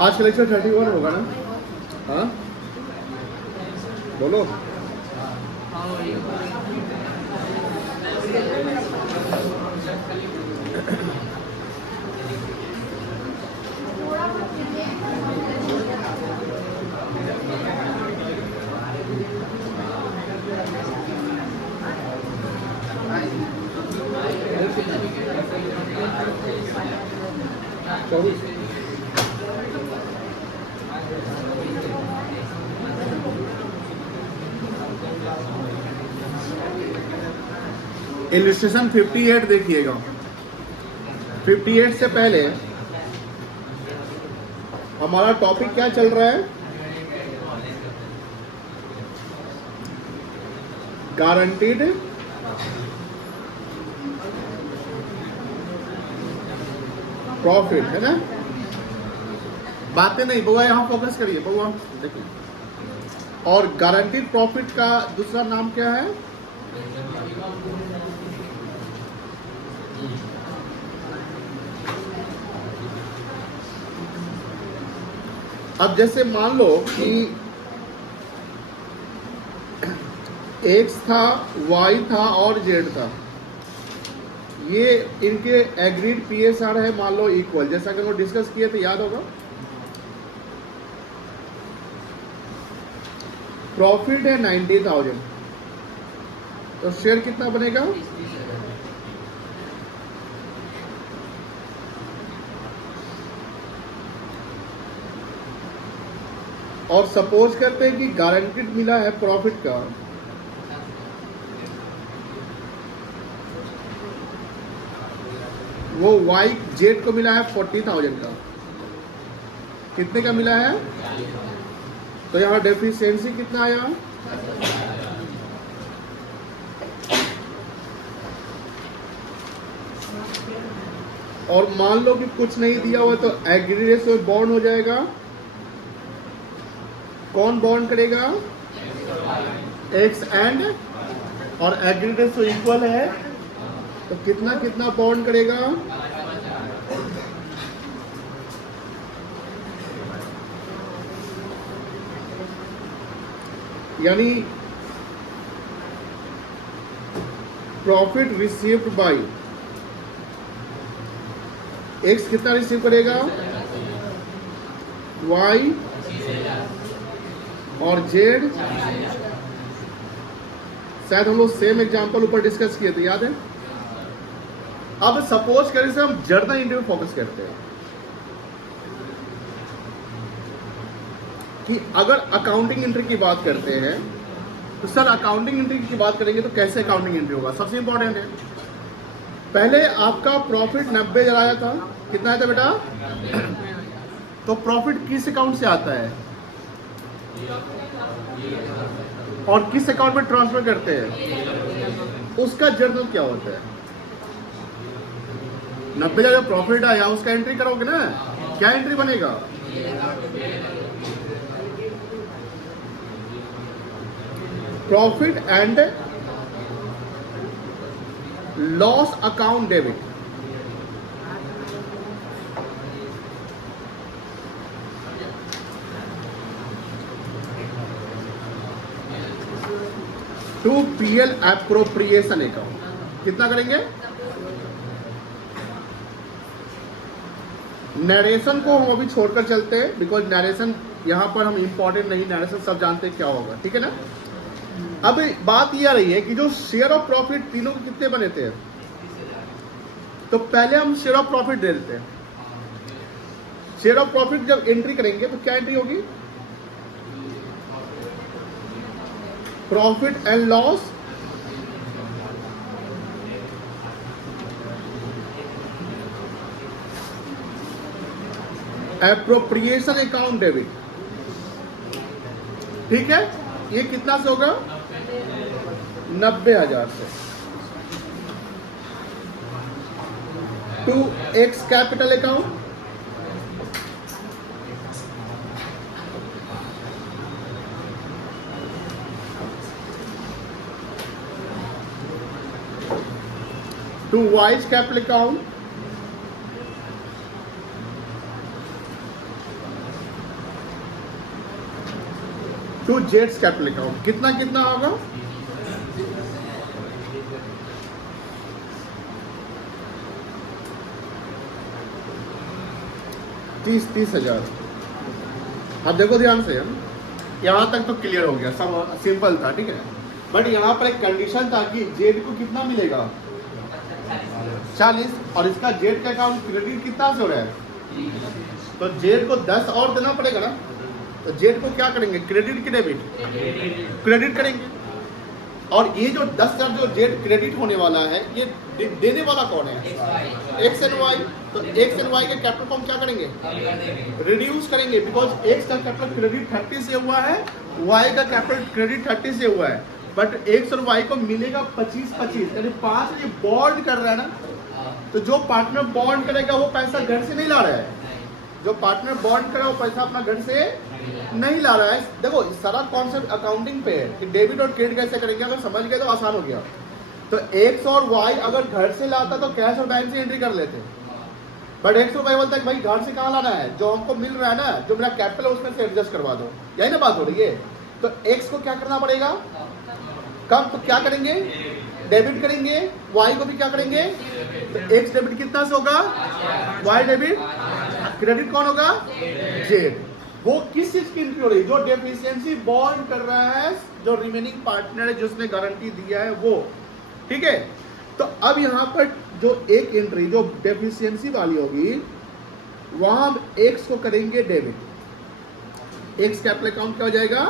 आज का लेक्चर 31 होगा ना? हाँ बोलो। इलस्ट्रेशन 58 देखिएगा। 58 से पहले हमारा टॉपिक क्या चल रहा है? गारंटीड प्रॉफिट है ना? बातें नहीं बउआ, यहां फोकस करिए बउआ, देखिए। और गारंटीड प्रॉफिट का दूसरा नाम क्या है? अब जैसे मान लो कि X था, Y था और Z था, ये इनके एग्रीड PSR है मान लो इक्वल, जैसा कि हम डिस्कस किए थे, याद होगा। प्रॉफिट है 90,000, तो शेयर कितना बनेगा? और सपोज करते हैं कि गारंटीड मिला है प्रॉफिट का वो YZ को मिला है 40,000 का, कितने का मिला है? तो यहाँ डेफिशिएंसी कितना आया? और मान लो कि कुछ नहीं दिया हुआ तो एग्रीड से बॉन्ड हो जाएगा। कौन बॉन्ड करेगा? X एंड, और एग्रीड से इक्वल है तो कितना कितना बॉन्ड करेगा? यानी प्रॉफिट रिसीव्ड बाय X कितना रिसीव करेगा? Y और Z, शायद हम लोग सेम एग्जांपल ऊपर डिस्कस किए थे, याद है? अब सपोज करें से हम जर्नल एंट्री पे फोकस करते हैं कि अगर अकाउंटिंग एंट्री की बात करते हैं तो सर अकाउंटिंग एंट्री की बात करेंगे तो कैसे अकाउंटिंग एंट्री होगा? सबसे इंपॉर्टेंट है, पहले आपका प्रॉफिट 90,000 आया था, कितना आया था बेटा? तो प्रॉफिट किस अकाउंट से आता है और किस अकाउंट में ट्रांसफर करते हैं? उसका जर्नल क्या होता है? 90,000 प्रॉफिट आया, उसका एंट्री करोगे ना, क्या एंट्री बनेगा? Profit and loss account debit. To PL appropriation account कितना करेंगे? नरेशन को हम अभी छोड़कर चलते हैं, बिकॉज नरेशन यहां पर हम इंपॉर्टेंट नहीं, नरेशन सब जानते हैं क्या होगा, ठीक है ना? अब बात यह रही है कि जो शेयर ऑफ प्रॉफिट तीनों के कितने बने थे, तो पहले हम शेयर ऑफ प्रॉफिट दे देते हैं। शेयर ऑफ प्रॉफिट जब एंट्री करेंगे तो क्या एंट्री होगी? Profit and loss appropriation account debit, ठीक है? ये कितना से होगा? 90,000 से। To X capital account, to Y capital account, to जेड्स कैपिटल अकाउंट कितना कितना होगा? 30,000। अब देखो ध्यान से, यहाँ तक तो क्लियर हो गया, सब सिंपल था, ठीक है। बट यहाँ पर एक कंडीशन था कि जेड को कितना मिलेगा? 40, और इसका जेड का अकाउंट क्रेडिट कितना से हो रहा है? तो जेड को 10 और देना पड़ेगा ना। तो जेड को क्या करेंगे? क्रेडिट की डेबिट? क्रेडिट करेंगे। और ये जो 10,000 जो जेड क्रेडिट होने वाला है, ये देने वाला कौन है? X and Y. तो एक्स एंड वाई के कैपिटल को हम क्या करेंगे? रिड्यूस करेंगे, बिकॉज एक्स का कैपिटल क्रेडिट 30 से हुआ है, वाई का कैपिटल क्रेडिट 30 से हुआ है। बट एक्स और वाई को मिलेगा 25-25, यानी 5 ये बॉन्ड कर रहा है ना। तो जो पार्टनर बॉन्ड करेगा वो पैसा घर से नहीं ला रहा है। जो पार्टनर बॉन्ड करे वो पैसा अपना घर से नहीं ला रहा है। देखो सारा कॉन्सेप्ट अकाउंटिंग पे है कि डेबिट और क्रेडिट कैसे करेंगे। अगर समझ गए तो आसान हो गया। तो एक्स और वाई अगर घर से लाता तो कैश और बैंक से एंट्री कर लेते, बट एक्स और वाई बोलता है भाई घर से कहाँ लाना है? जो हमको मिल रहा है ना, जो मेरा कैपिटल है उसमें से एडजस्ट करवा दो। यही ना बात हो रही है। तो एक्स को क्या करना पड़ेगा? कब तो क्या करेंगे? डेबिट करेंगे। वाई को भी क्या करेंगे? तो एक्स डेबिट कितना से होगा? Y debit. क्रेडिट कौन होगा? जेड। वो किस चीज की एंट्री हो रही है? जो डेफिशिएंसी बॉन्ड कर रहा है, जो रिमेनिंग पार्टनर है जिसने गारंटी दिया है वो, ठीक है। तो अब यहाँ पर जो एक एंट्री जो डेफिशिएंसी वाली होगी, वहां हम एक्स को करेंगे डेबिट। एक्स कैपिटल अकाउंट क्या हो जाएगा?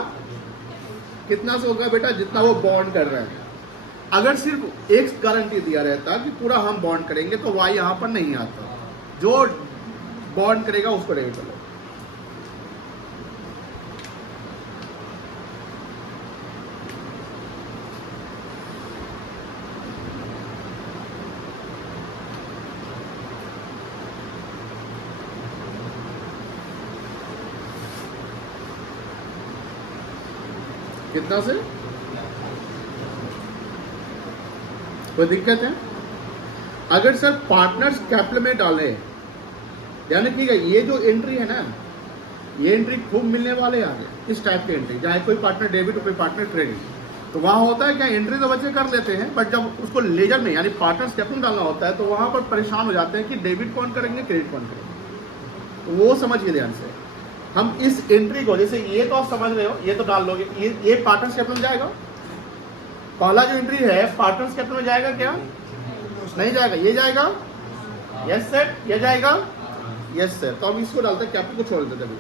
कितना से होगा बेटा? जितना वो बॉन्ड कर रहा है। अगर सिर्फ एक्स गारंटी दिया रहता कि पूरा हम बॉन्ड करेंगे तो वाई यहां पर नहीं आता। जो बॉन्ड करेगा उसको डेबिट कर लो। कितना से? कोई दिक्कत है? अगर सर पार्टनर्स कैपिटल में डाले, यानी ठीक है, ये जो एंट्री है ना, ये एंट्री खूब मिलने वाले आगे, इस टाइप की एंट्री, चाहे कोई पार्टनर डेबिट और कोई पार्टनर क्रेडिट। तो वहां होता है क्या, एंट्री तो बच्चे कर लेते हैं, बट जब उसको लेजर में यानी पार्टनर्स कैपिटल में डालना होता है तो वहां पर परेशान हो जाते हैं कि डेबिट कौन करेंगे, क्रेडिट कौन करेंगे। तो वो समझिए ध्यान से। हम इस एंट्री को, जैसे ये तो आप समझ रहे हो, ये तो डाल लोगे, ये पार्टनर्स कैपिटल में जाएगा। पहला जो एंट्री है पार्टनर्स कैपिटल में जाएगा क्या? नहीं जाएगा। ये जाएगा? Yes sir. ये जाएगा? Yes sir. तो हम इसको डालते हैं, कैपिटल को छोड़ देते हैं।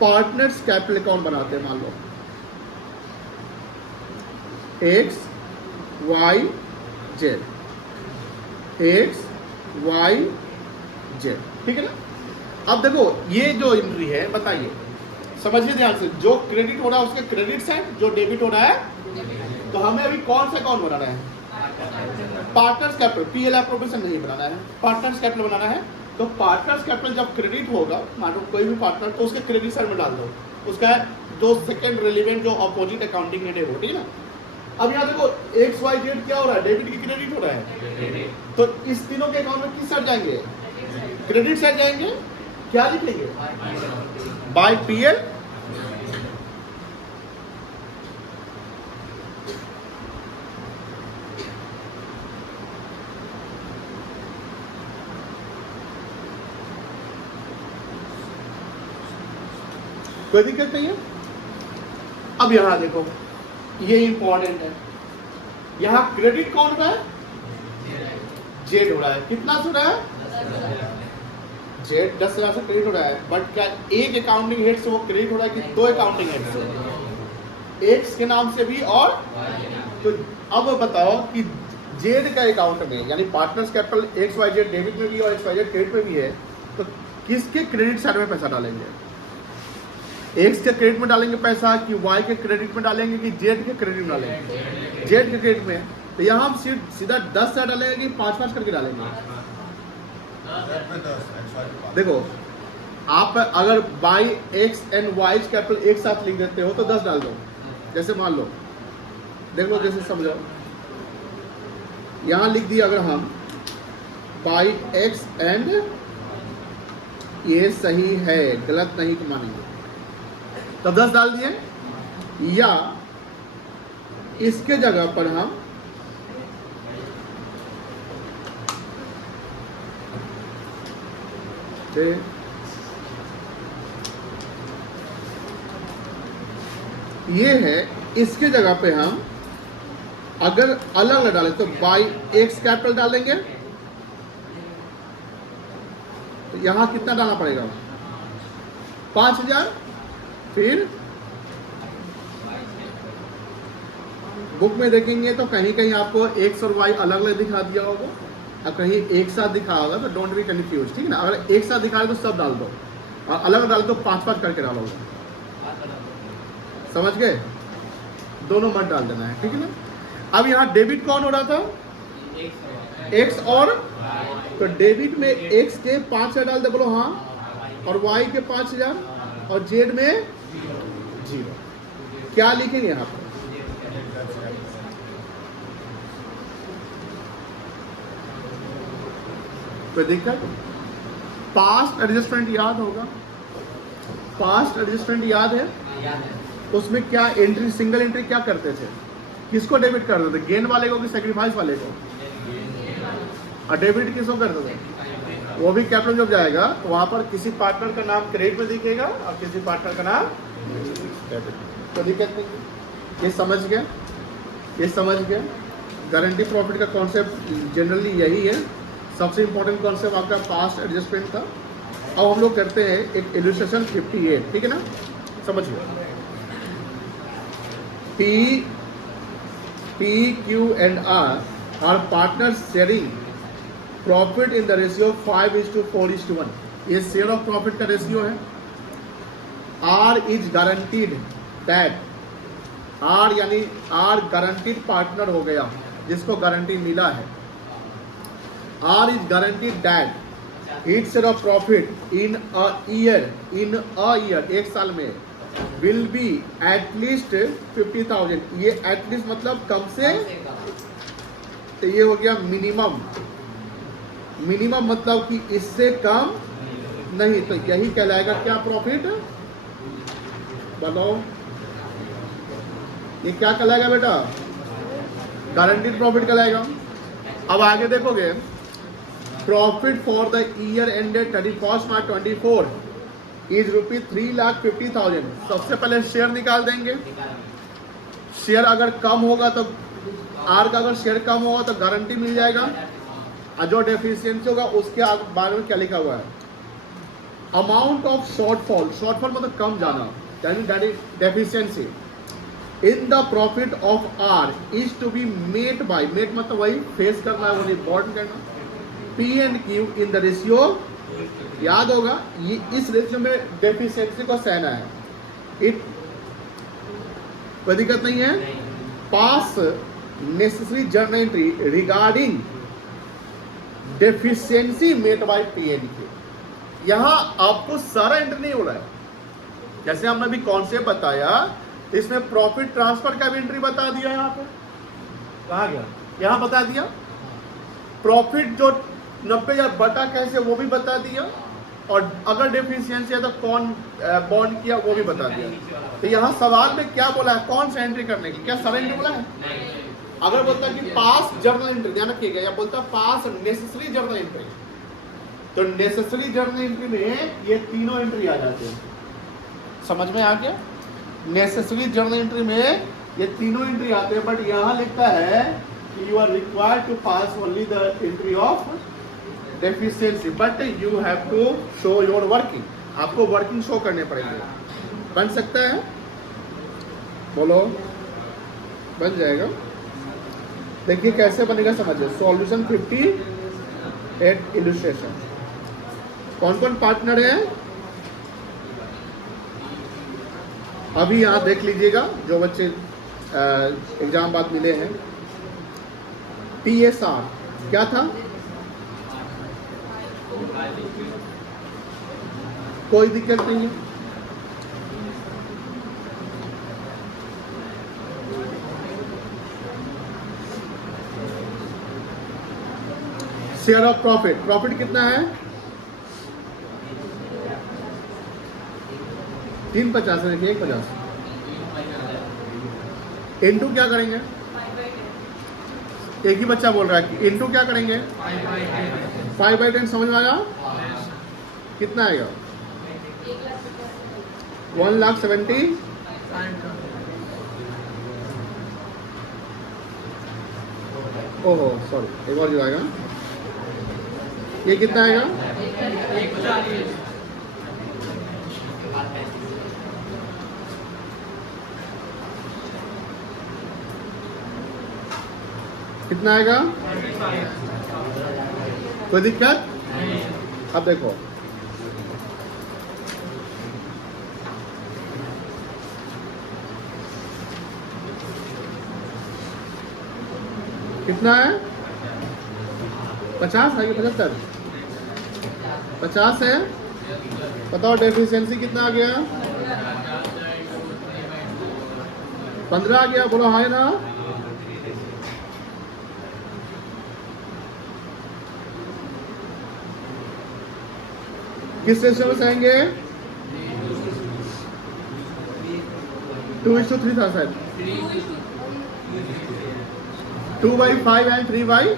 पार्टनर्स कैपिटल अकाउंट बनाते हैं। मान लो X Y Z, X Y Z, ठीक है ना। अब देखो ये जो एंट्री है, बताइए, समझिए ध्यान से। जो क्रेडिट हो रहा है उसके क्रेडिट साइड, जो डेबिट हो रहा है, तो हमें अभी कौन सा अकाउंट बनाना है? Partners capital. पीएल एप्रोप्रिएशन नहीं बनाना है, पार्टनर्स कैपिटल बनाना है। तो पार्टनर्स कैपिटल जब क्रेडिट होगा, मानो कोई भी पार्टनर, तो उसके क्रेडिट साइड में डाल दो उसका जो सेकंड रिलेवेंट जो अपोजिट अकाउंटिंग हेड है वो, ठीक है ना। अब यहाँ देखो एक्स वाई जेड क्या हो रहा है? डेबिट की क्रेडिट हो रहा है। तो इस तीनों के अकाउंट में किस साइड जाएंगे? क्रेडिट साइड जाएंगे। क्या लिखेंगे? बाय पीएल कोई दिक्कत नहीं है। अब यहां देखो, ये इंपॉर्टेंट है। यहां क्रेडिट कौन हो रहा है? जेड हो रहा है। कितना हो रहा है? जेड 10,000 से क्रेडिट हो रहा है। बट क्या एक अकाउंटिंग हेड से वो क्रेडिट हो रहा है कि दो अकाउंटिंग हेड से? एक्स के नाम से भी और तो अब बताओ कि जेड का अकाउंट में, यानी partners capital X Y Z debit में भी और एक्स वाई जेड क्रेडिट में भी है, तो किसके क्रेडिट साइड में पैसा डालेंगे? एक्स के क्रेडिट में डालेंगे पैसा कि वाई के क्रेडिट में डालेंगे कि जेड के क्रेडिट में डालेंगे? जेड के क्रेडिट में। तो यहाँ हम सीधा 10 से डालेंगे कि 5-5 करके डालेंगे? देखो आप अगर by X and Y capital एक साथ लिख देते हो तो 10 डाल दो। जैसे मान लो, देख लो, जैसे समझो, यहां लिख दिया अगर हम बाई एक्स एंड, ये सही है, गलत नहीं तो मानेंगे। तो 10 डाल दिए, या इसके जगह पर हम ये है, इसके जगह पे हम अगर अलग अलग डालें तो बाई एक्स कैपिटल डाल देंगे, तो यहां कितना डालना पड़ेगा 5000। फिर बुक में देखेंगे तो कहीं कहीं आपको एक्स और वाई अलग अलग दिखा दिया होगा, और कहीं एक साथ दिखा होगा, तो डोंट बी कंफ्यूज, ठीक है ना। अगर एक साथ दिखा तो सब डाल दो, और अलग डाल तो 5-5 करके डालोगे, समझ गए, दोनों मत डाल देना है, ठीक है ना। अब यहाँ डेबिट कौन हो रहा था, एक्स और, तो डेबिट में एक्स के 5000 डाल दे, बोलो हाँ, और वाई के 5000, और जेड में 0। क्या लिखेंगे यहाँ पर, कोई दिक्कत। पास्ट एडजस्टमेंट याद होगा, पास्ट एडजस्टमेंट याद है, उसमें क्या एंट्री, सिंगल एंट्री क्या करते थे, किसको डेबिट करते थे, गेन वाले को कि सेक्रीफाइस वाले को, और डेबिट किसको करते थे, वो भी कैपिटल जब जाएगा तो वहां पर किसी पार्टनर का नाम क्रेडिट में दिखेगा और किसी पार्टनर का नाम डेबिट। तो दिक्कत नहीं, ये समझ गया, ये समझ गया। गारंटी प्रॉफिट का कॉन्सेप्ट जनरली यही है, सबसे इंपॉर्टेंट कॉन्सेप्ट आपका पास्ट एडजस्टमेंट था। अब हम लोग करते हैं एक इलस्ट्रेशन 58, ठीक है ना, समझिए। P, Q and R are partners sharing profit in the ratio 5:4:1। ये शेयर ऑफ प्रॉफिट का रेशियो है। R is guaranteed that, R यानी R गारंटीड पार्टनर हो गया, जिसको गारंटी मिला है। R is guaranteed that its share of profit in a year, एक साल में will be at least 50,000। ये at least मतलब कम से, तो ये हो गया मिनिमम, मिनिमम मतलब कि इससे कम नहीं, तो यही कहलाएगा क्या प्रॉफिट, बताओ ये क्या कहलाएगा बेटा, गारंटीड प्रॉफिट कहलाएगा। अब आगे देखोगे, profit for the year ended 31 March 24 is ₹3,50,000। सबसे पहले शेयर निकाल देंगे, शेयर अगर कम होगा तो आर का, अगर शेयर कम होगा तो गारंटी मिल जाएगा, और जो डेफिशिएंसी होगा उसके बारे में क्या लिखा हुआ है, अमाउंट ऑफ शॉर्टफॉल, शॉर्टफॉल मतलब कम जाना, यानी deficiency in the profit of R is to be met by, met मतलब वही फेस करना है, वो रिपोर्ट करना, P and Q in the ratio, याद होगा ये इस रेशियो में डेफिशिएंसी को सहना है, इट कोई दिक्कत नहीं है। Pass necessary journal entry regarding deficiency met by P and Q। यहां आपको सारा एंट्री नहीं हो रहा है, जैसे हमने अभी कॉन्सेप्ट बताया, इसमें प्रॉफिट ट्रांसफर का भी एंट्री बता दिया, यहाँ पे कहाँ गया, यहाँ बता दिया, प्रॉफिट जो 90,000 बटा कैसे वो भी बता दिया, और अगर डेफिशिएंसी है तो कौन बॉन्ड किया वो भी बता दिया। तो यहाँ सवाल में क्या बोला है, कौन सा एंट्री करने की, क्या सारा एंट्री बोला है, अगर बोलता कि पास जर्नल एंट्री, ध्यान रखिएगा, या बोलता पास नेसेसरी जर्नल एंट्री, तो नेसेसरी जर्नल एंट्री में ये तीनों एंट्री आ जाते हैं, समझ में आ गया। नेसेसरी जर्नल एंट्री में ये तीनों एंट्री आते हैं, बट यहाँ लिखता है कि you are required to pass only the entry of deficiency, but you have to show your working, आपको वर्किंग शो करने पड़ेंगे। बन सकता है, बोलो बन जाएगा। देखिए कैसे बनेगा, समझिए। Solution 58 illustration. कौन कौन पार्टनर है अभी यहाँ देख लीजिएगा, जो बच्चे एग्जाम बाद मिले हैं। TSR क्या था, कोई दिक्कत नहीं है, शेयर ऑफ प्रॉफिट, प्रॉफिट कितना है 3 50 है, देखिए 1 50 इंटू क्या करेंगे? एक ही बच्चा बोल रहा है कि इंटू क्या करेंगे? 5/10 समझ में आया? कितना आएगा? 1,70,000। ओहो सॉरी, एक और जो आएगा ये कितना आएगा? 140। कितना आएगा? कोई दिक्कत? अब देखो कितना है? 50 है कि 75? 50 है। बताओ डेफिशिएंसी कितना आ गया? 15 आ गया। बोलो हाँ ना? किस रेशियो में आएंगे? 2:3 था शायद। 2/5 एंड 3/5।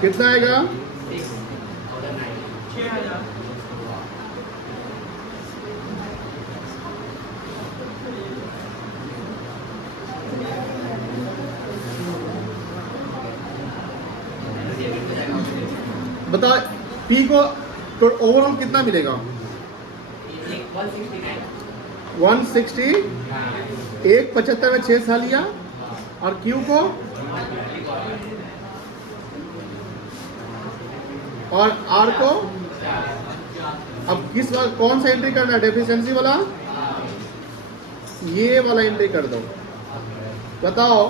कितना आएगा? 6,000। बताओ पी को तो ओवरऑल कितना मिलेगा? 160। 1/75 में 6 साल लिया। और क्यू को और आर को अब किस वाला कौन सा एंट्री करना है? डेफिशिएंसी वाला, ये वाला एंट्री कर दो। बताओ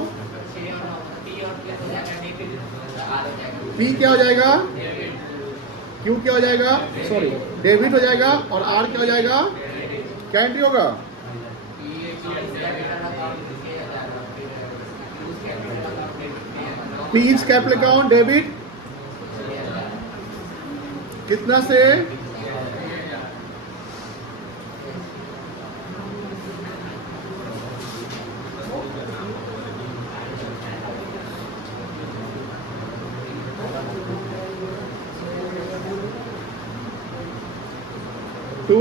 पी क्या हो जाएगा? क्यू क्या हो जाएगा? सॉरी डेबिट हो जाएगा। और आर क्या हो जाएगा? क्या एंट्री होगा? P is capital account debit कितना से? टू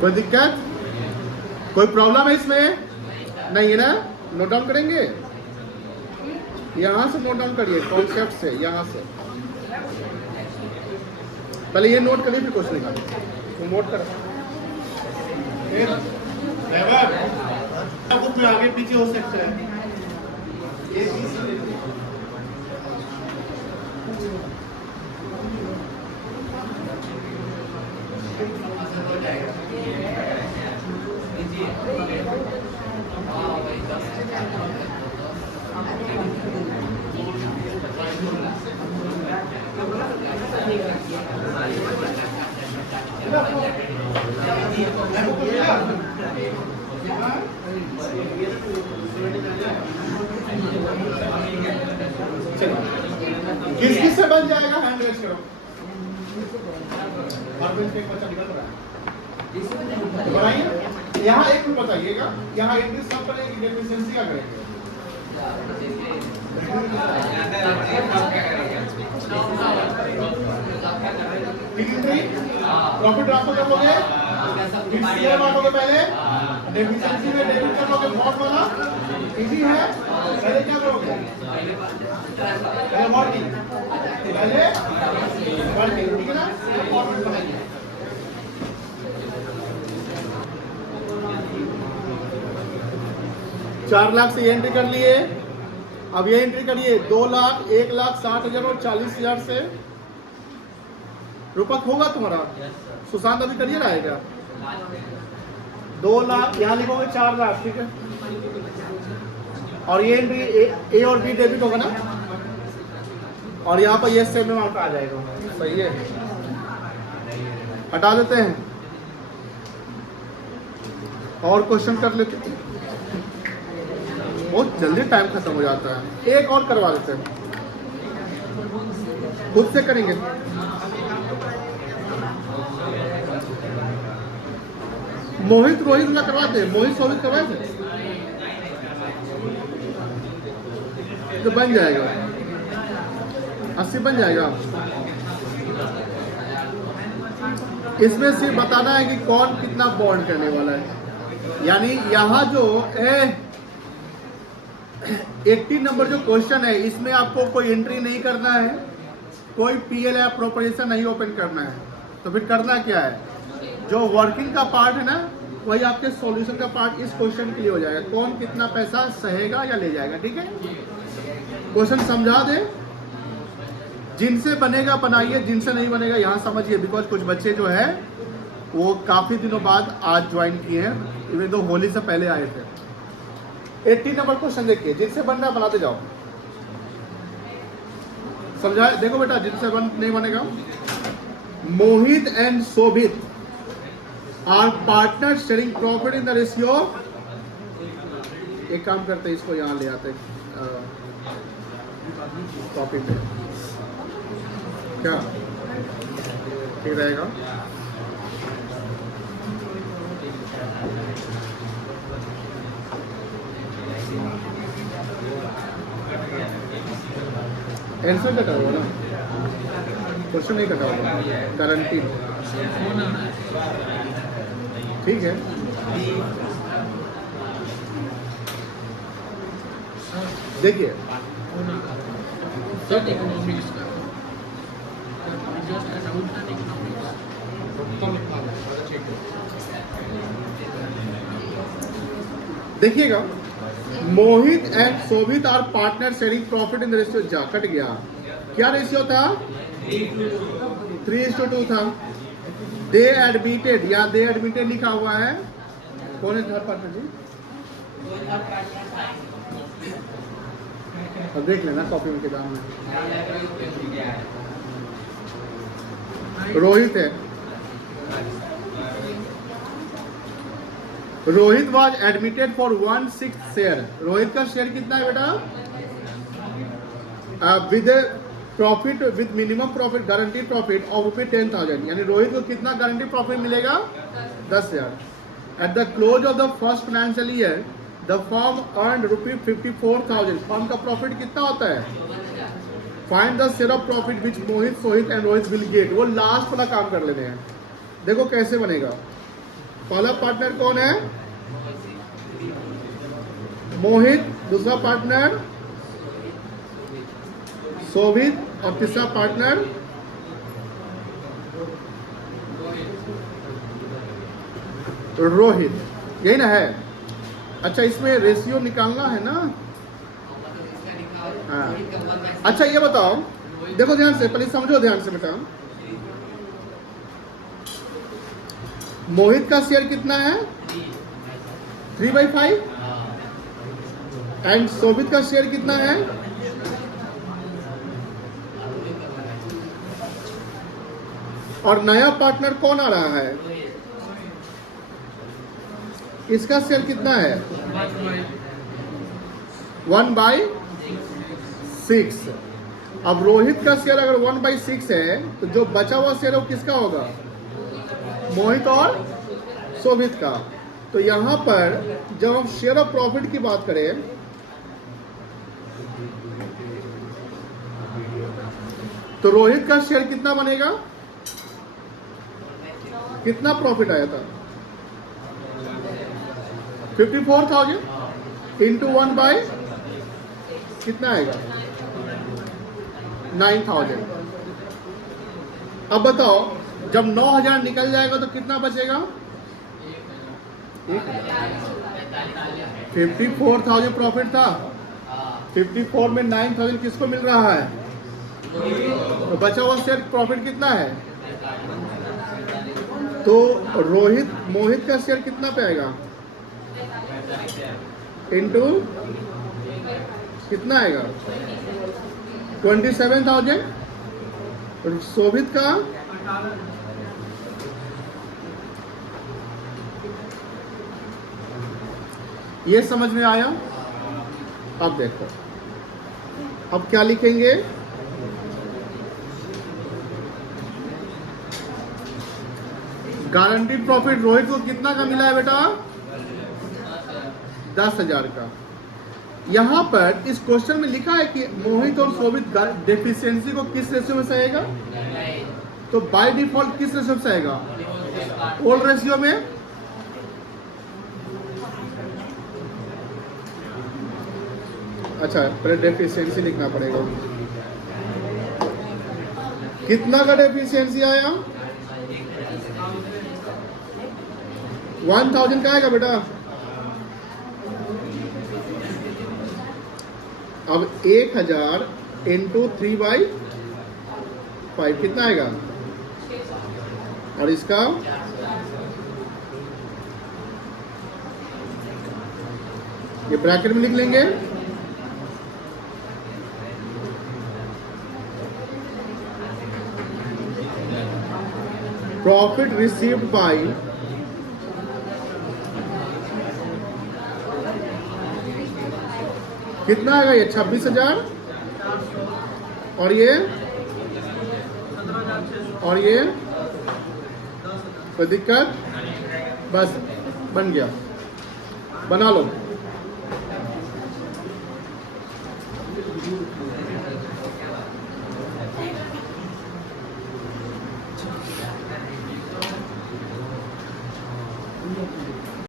कोई दिक्कत? कोई प्रॉब्लम है इसमें? नहीं है ना? नोट डाउन करेंगे? यहाँ से नोट डाउन करिए, कॉन्सेप्ट से यहाँ से पहले ये नोट करिए फिर क्वेश्चन निकालिए। तो नोट कर फिर आगे पीछे हो सकता है। किस किस से बन जाएगा? हैंड रेज करो। और बेंच पे एक बच्चा निकल रहा है, बनाइए। यहाँ एक मिनट बताइएगा, यहाँ एंट्री सब करेंगे, डेफिशिएंसी क्या करेंगे? प्रॉफिट ट्रांसफर कर लोगे, शेयर बांटोगे पहले, डेफिशिएंसी में डेबिट कर लोगे वॉट वाला, इजी है। पहले क्या करोगे? पहले वॉटिंग, पहले वॉटिंग, ठीक है ना? फॉर्मेट बनाइए। ₹4 लाख से ये एंट्री कर लिए। अब ये एंट्री करिए 2 लाख, 1,60,000 और 40,000 से। रूपक होगा तुम्हारा? सुशांत अभी करिए रहेगा। 2 लाख, यहाँ लिखोगे 4 लाख, ठीक है। और ये एंट्री ए और बी डेबिट होगा ना, और यहाँ पर ये सेम अमाउंट आ जाएगा, सही है। हटा देते हैं और क्वेश्चन कर लेते हैं, बहुत जल्दी टाइम खत्म हो जाता है। एक और करवा देते हैं, खुद से करेंगे। मोहित रोहित ना करवाते, मोहित सोहित करवाए थे तो बन जाएगा, 80 बन जाएगा। इसमें सिर्फ बताना है कि कौन कितना बॉन्ड करने वाला है। यानी यहाँ जो 80 नंबर जो क्वेश्चन है, इसमें आपको कोई एंट्री नहीं करना है, कोई पीएल या प्रोपोजिशन नहीं ओपन करना है। तो फिर करना क्या है, जो वर्किंग का पार्ट है ना, वही आपके सॉल्यूशन का पार्ट इस क्वेश्चन के लिए हो जाएगा। कौन कितना पैसा सहेगा या ले जाएगा, ठीक है। क्वेश्चन समझा दे, जिनसे बनेगा बनाइए, जिनसे नहीं बनेगा यहाँ समझिए। बिकॉज कुछ बच्चे जो है वो काफी दिनों बाद आज ज्वाइन किए हैं, इवन दो होली से पहले आए थे। 80 नंबर क्वेश्चन देखिए, जिनसे बनना बनाते जाओ, समझाए। देखो बेटा, जिनसे नहीं बनेगा, Mohit and Shobhit are partner sharing profit in the ratio. एक काम करते हैं, इसको यहाँ ले आते कॉपी पे, क्या ठीक रहेगा। आंसर कटा हुआ ना, क्वेश्चन नहीं कटा हुआ, गारंटी, ठीक है। देखिए देखिएगा, Mohit and Shobhit are partner sharing profit in ratio. जा कट गया, क्या रेशियो था, 3:2 था। दे एडमिटेड, या दे एडमिटेड लिखा हुआ है, कौन है थर्ड पार्टनर जी, अब देख लेना कॉपी में किताब में, रोहित है। Rohit was admitted for 1/6 share. Rohit का शेयर कितना है बेटा, with profit, with minimum profit, guarantee profit of ₹10,000। यानी रोहित को कितना गारंटी प्रॉफिट मिलेगा, 10,000। At the close of the first financial year the firm earn ₹54,000। Firm का प्रॉफिट कितना होता है, find the share of profit which Mohit, Sohit and Rohit will get. वो last वाला काम कर लेते हैं। देखो कैसे बनेगा। पहला पार्टनर कौन है, मोहित, दूसरा पार्टनर शोभित, और तीसरा पार्टनर रोहित, यही ना है। अच्छा, इसमें रेशियो निकालना है ना, हाँ। अच्छा ये बताओ, देखो ध्यान से, पहले समझो ध्यान से बेटा। मोहित का शेयर कितना है, 3/5, एंड शोभित का शेयर कितना है, और नया पार्टनर कौन आ रहा है, इसका शेयर कितना है, 1/6। अब रोहित का शेयर अगर 1/6 है, तो जो बचा हुआ शेयर है वो किसका होगा, मोहित और शोभित का। तो यहां पर जब हम शेयर ऑफ प्रॉफिट की बात करें, तो रोहित का शेयर कितना बनेगा, कितना प्रॉफिट आया था, 54,000 इंटू 1/, कितना आएगा, 9,000। अब बताओ, जब 9,000 निकल जाएगा तो कितना बचेगा, 54,000 प्रॉफिट था, 54 में 9,000 किसको मिल रहा है, तो बचा हुआ शेयर प्रॉफिट कितना है, तो रोहित मोहित का शेयर कितना पे आएगा इनटू कितना आएगा 27,000। और शोभित का ये समझ में आया। अब देखो अब क्या लिखेंगे, गारंटीड प्रॉफिट रोहित को कितना का मिला है बेटा 10,000 का। यहां पर इस क्वेश्चन में लिखा है कि मोहित और शोभित डेफिशिएंसी को किस रेशियो में सहेगा, तो बाय डिफॉल्ट किस रेशियो में सहेगा ओल्ड रेशियो में। अच्छा पहले डेफिशिएंसी लिखना पड़ेगा, कितना का डेफिशिएंसी आया 1,000 का आएगा बेटा। अब 1,000 इंटू 3/5 कितना आएगा, और इसका ये ब्रैकेट में लिख लेंगे। प्रॉफिट रिसीव्ड बाय कितना आएगा ये 26,000, और ये कोई दिक्कत, बस बन गया, बना लो।